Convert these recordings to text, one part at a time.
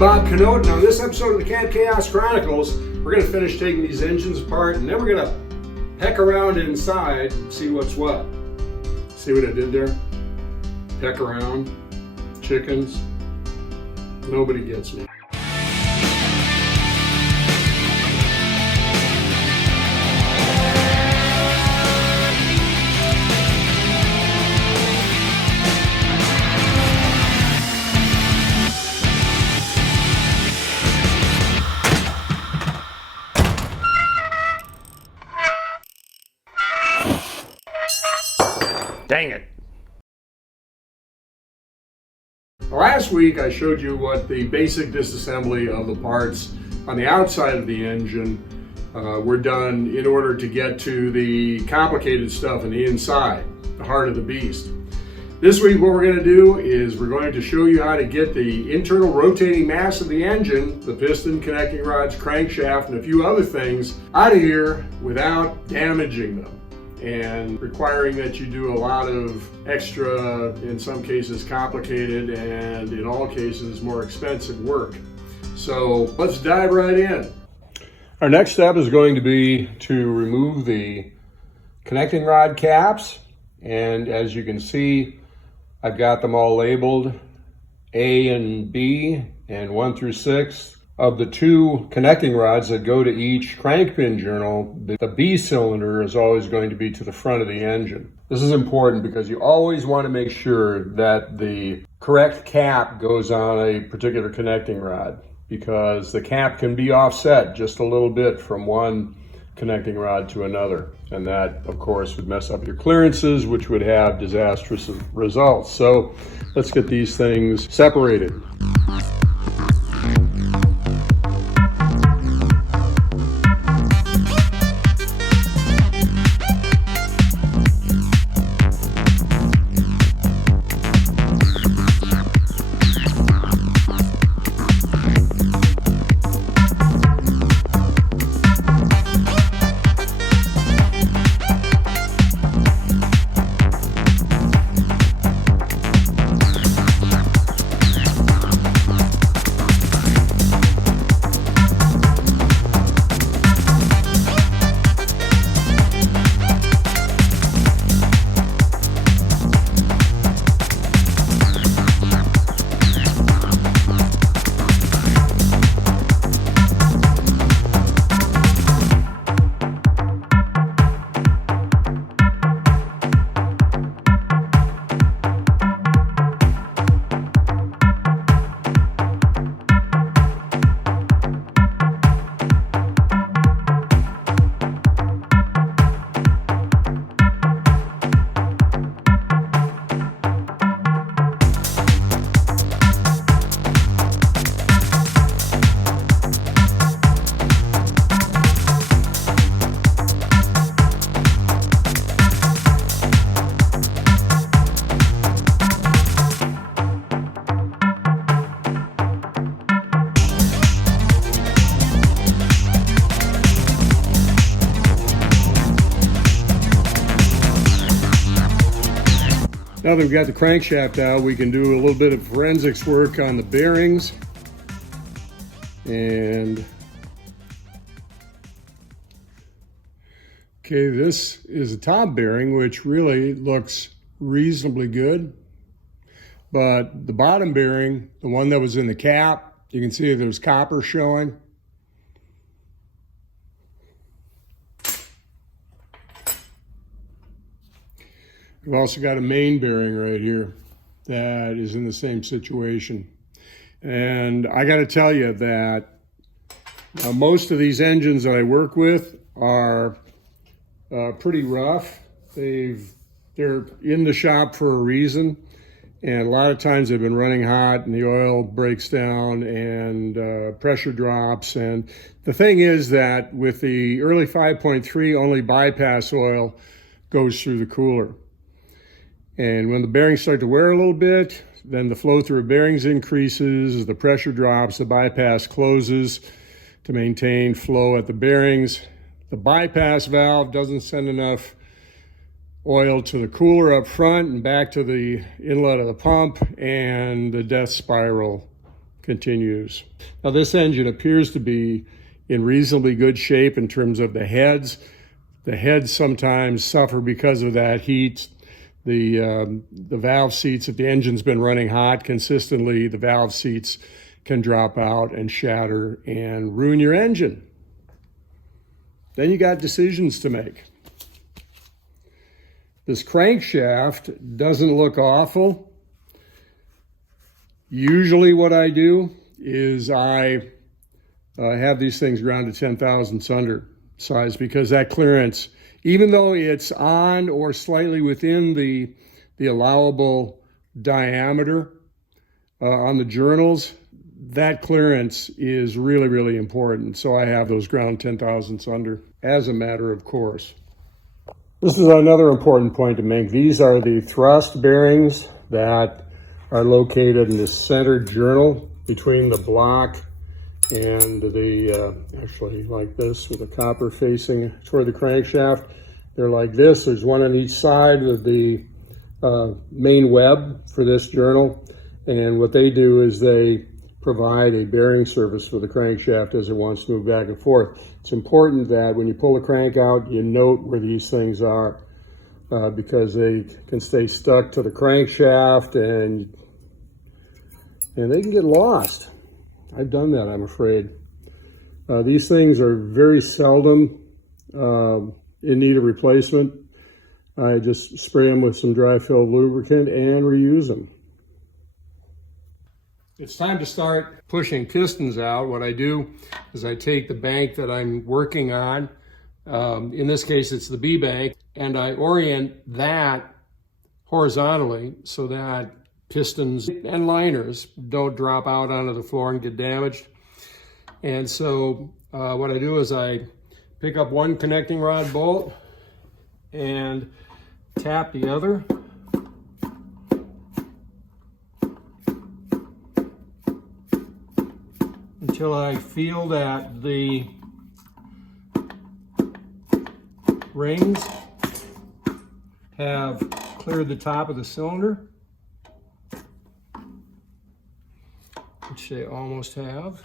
Bob Canode, and on this episode of the Camp Chaos Chronicles, we're going to finish taking these engines apart, and then we're going to peck around inside and see what's what. See what I did there? Peck around. Chickens. Nobody gets me. Dang it. Last week I showed you what the basic disassembly of the parts on the outside of the engine were done in order to get to the complicated stuff on the inside, the heart of the beast. This week what we're going to do is we're going to show you how to get the internal rotating mass of the engine, the piston, connecting rods, crankshaft, and a few other things out of here without damaging them, and requiring that you do a lot of extra, in some cases complicated, and in all cases more expensive work. So let's dive right in. Our next step is going to be to remove the connecting rod caps, and as you can see, I've got them all labeled A and B and 1 through 6. Of the 2 connecting rods that go to each crank pin journal, the B cylinder is always going to be to the front of the engine. This is important because you always want to make sure that the correct cap goes on a particular connecting rod, because the cap can be offset just a little bit from one connecting rod to another. And that, of course, would mess up your clearances, which would have disastrous results. So let's get these things separated. Now that we've got the crankshaft out, we can do a little bit of forensics work on the bearings. And okay, this is a top bearing, which really looks reasonably good. But the bottom bearing, the one that was in the cap, you can see there's copper showing. We've also got a main bearing right here that is in the same situation. And I got to tell you that most of these engines that I work with are pretty rough. They're in the shop for a reason. And a lot of times they've been running hot and the oil breaks down and pressure drops. And the thing is that with the early 5.3, only bypass oil goes through the cooler. And when the bearings start to wear a little bit, then the flow through of bearings increases, the pressure drops, the bypass closes to maintain flow at the bearings. The bypass valve doesn't send enough oil to the cooler up front and back to the inlet of the pump, and the death spiral continues. Now this engine appears to be in reasonably good shape in terms of the heads. The heads sometimes suffer because of that heat. The valve seats, if the engine's been running hot consistently, the valve seats can drop out and shatter and ruin your engine. Then you got decisions to make. This crankshaft doesn't look awful. Usually what I do is I have these things ground to 10 thousandths under size, because that clearance, even though it's on or slightly within the allowable diameter on the journals, that clearance is really, really important. So I have those ground 10 thousandths under as a matter of course. This is another important point to make. These are the thrust bearings that are located in the center journal between the block and the, actually like this with the copper facing toward the crankshaft. They're like this. There's one on each side of the main web for this journal. And what they do is they provide a bearing surface for the crankshaft as it wants to move back and forth. It's important that when you pull the crank out, you note where these things are because they can stay stuck to the crankshaft and they can get lost. I've done that, I'm afraid. These things are very seldom in need of replacement. I just spray them with some dry-filled lubricant and reuse them. It's time to start pushing pistons out. What I do is I take the bank that I'm working on, in this case it's the B bank, and I orient that horizontally so that pistons and liners don't drop out onto the floor and get damaged. And so what I do is I pick up one connecting rod bolt and tap the other. Until I feel that the rings have cleared the top of the cylinder, which they almost have.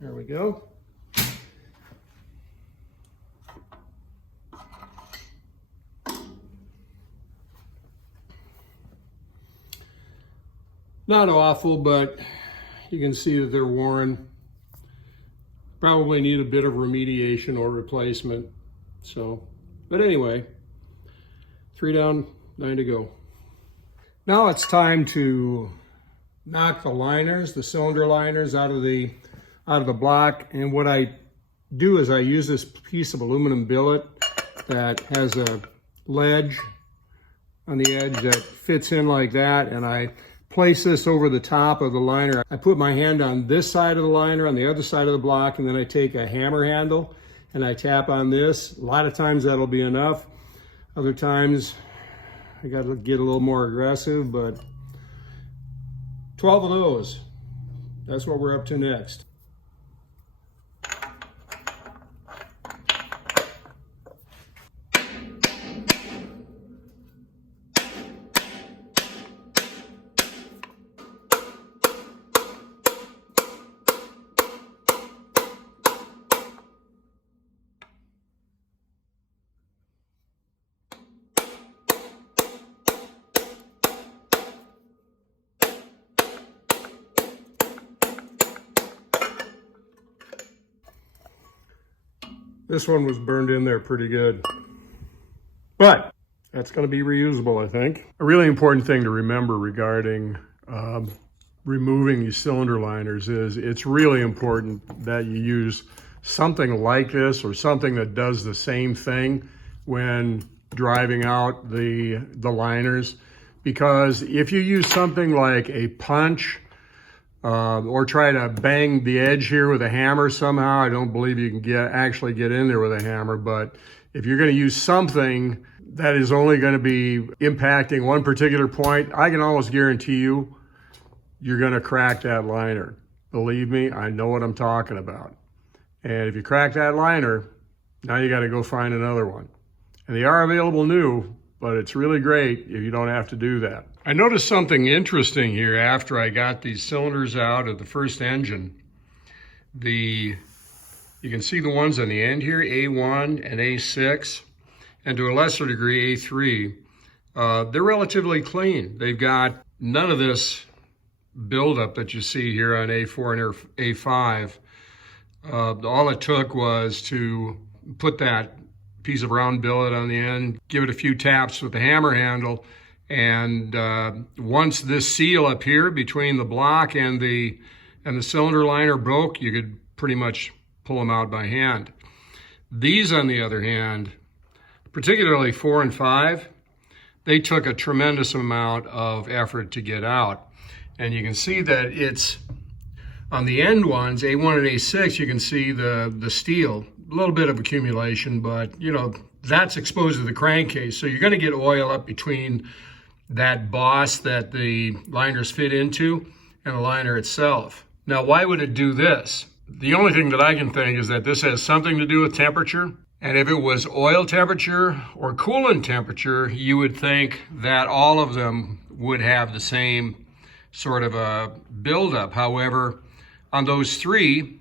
There we go. Not awful, but you can see that they're worn. Probably need a bit of remediation or replacement. So, but anyway, 3 down, 9 to go. Now it's time to knock the liners, the cylinder liners out of the block. And what I do is I use this piece of aluminum billet that has a ledge on the edge that fits in like that, and I place this over the top of the liner. I put my hand on this side of the liner, on the other side of the block, and then I take a hammer handle and I tap on this. A lot of times that'll be enough. Other times I got to get a little more aggressive, but 12 of those. That's what we're up to next. This one was burned in there pretty good, but that's going to be reusable, I think. A really important thing to remember regarding removing these cylinder liners is it's really important that you use something like this or something that does the same thing when driving out the liners, because if you use something like a punch or try to bang the edge here with a hammer somehow, I don't believe you can actually get in there with a hammer. But if you're going to use something that is only going to be impacting one particular point, I can almost guarantee you, you're going to crack that liner. Believe me, I know what I'm talking about. And if you crack that liner, now you got to go find another one. And they are available new, but it's really great if you don't have to do that. I noticed something interesting here after I got these cylinders out of the first engine. You can see the ones on the end here, A1 and A6, and to a lesser degree, A3. They're relatively clean. They've got none of this buildup that you see here on A4 and A5. All it took was to put that piece of round billet on the end, give it a few taps with the hammer handle, and once this seal up here between the block and the cylinder liner broke, you could pretty much pull them out by hand. These, on the other hand, particularly 4 and 5, they took a tremendous amount of effort to get out. And you can see that it's on the end ones, A1 and A6, you can see the steel, a little bit of accumulation, but you know, that's exposed to the crankcase. So you're gonna get oil up between that boss that the liners fit into and the liner itself. Now, why would it do this? The only thing that I can think is that this has something to do with temperature. And if it was oil temperature or coolant temperature, you would think that all of them would have the same sort of a buildup. However, on those three,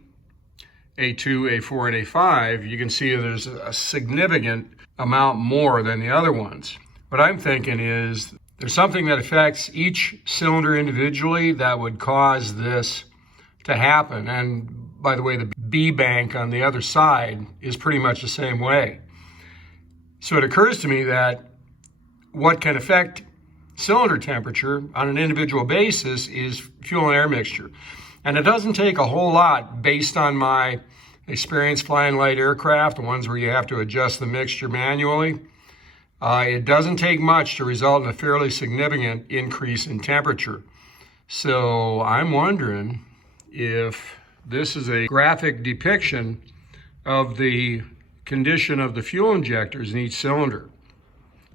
A2, A4, and A5, you can see there's a significant amount more than the other ones. What I'm thinking is there's something that affects each cylinder individually that would cause this to happen. And by the way, the B bank on the other side is pretty much the same way. So it occurs to me that what can affect cylinder temperature on an individual basis is fuel and air mixture. And it doesn't take a whole lot based on my experience flying light aircraft, the ones where you have to adjust the mixture manually. It doesn't take much to result in a fairly significant increase in temperature. So I'm wondering if this is a graphic depiction of the condition of the fuel injectors in each cylinder.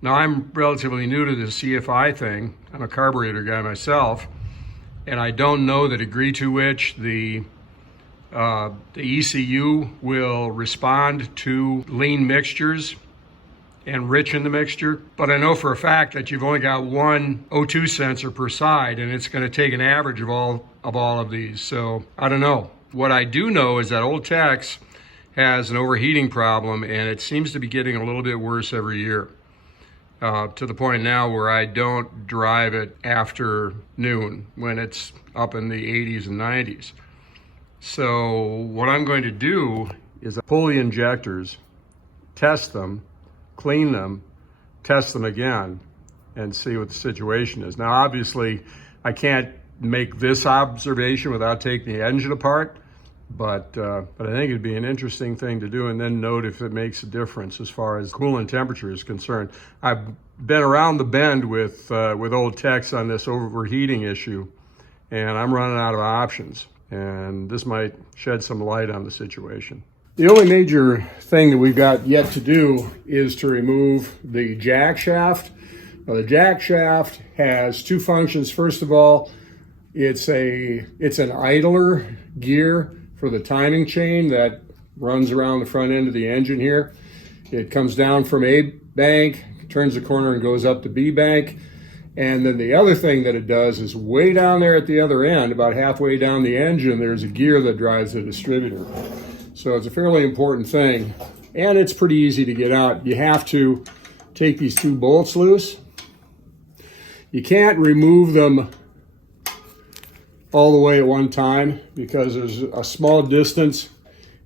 Now, I'm relatively new to the CFI thing. I'm a carburetor guy myself, and I don't know the degree to which the ECU will respond to lean mixtures and rich in the mixture. But I know for a fact that you've only got one O2 sensor per side, and it's going to take an average of all of these. So I don't know. What I do know is that Old Tex has an overheating problem, and it seems to be getting a little bit worse every year. To the point now where I don't drive it after noon when it's up in the 80s and 90s. So what I'm going to do is pull the injectors, test them, clean them, test them again, and see what the situation is. Now, obviously, I can't make this observation without taking the engine apart, but I think it'd be an interesting thing to do, and then note if it makes a difference as far as coolant temperature is concerned. I've been around the bend with Old Tex on this overheating issue, and I'm running out of options, and this might shed some light on the situation. The only major thing that we've got yet to do is to remove the jack shaft. Now, the jack shaft has two functions. First of all, it's an idler gear for the timing chain that runs around the front end of the engine here. It comes down from A bank, turns the corner and goes up to B bank. And then the other thing that it does is way down there at the other end, about halfway down the engine, there's a gear that drives the distributor. So it's a fairly important thing, and it's pretty easy to get out. You have to take these two bolts loose. You can't remove them all the way at one time because there's a small distance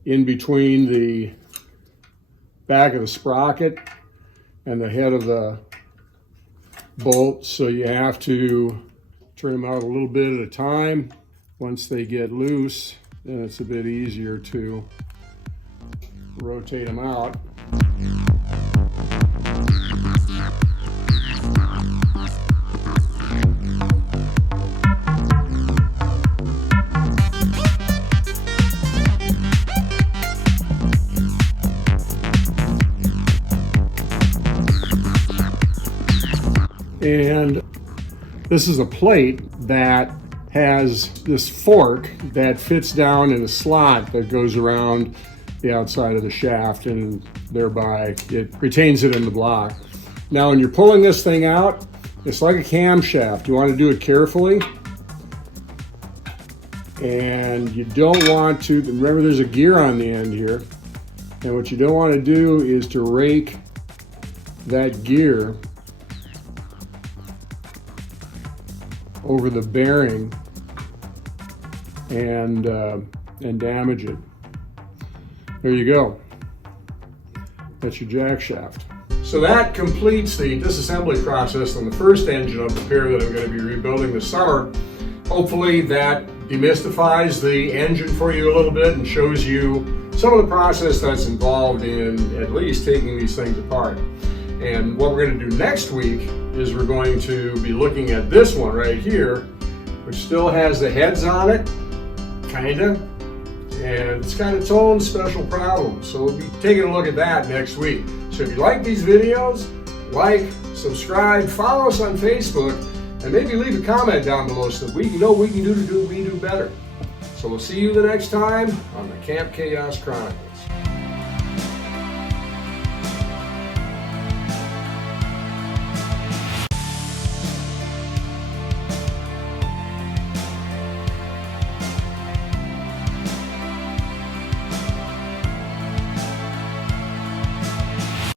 in between the back of the sprocket and the head of the bolt, so you have to turn them out a little bit at a time. Once they get loose, then it's a bit easier to rotate them out. And this is a plate that has this fork that fits down in a slot that goes around the outside of the shaft, and thereby it retains it in the block. Now when you're pulling this thing out, it's like a camshaft. You want to do it carefully. And you don't want to, remember there's a gear on the end here. And what you don't want to do is to rake that gear over the bearing and damage it. There you go. That's your jack shaft. So that completes the disassembly process on the first engine of the pair that I'm going to be rebuilding this summer. Hopefully that demystifies the engine for you a little bit and shows you some of the process that's involved in at least taking these things apart. And what we're going to do next week is we're going to be looking at this one right here, which still has the heads on it, kinda, and it's got its own special problems. So we'll be taking a look at that next week. So if you like these videos, like, subscribe, follow us on Facebook, and maybe leave a comment down below so that we can know what we can do to do better. So we'll see you the next time on the Camp Chaos Chronicle.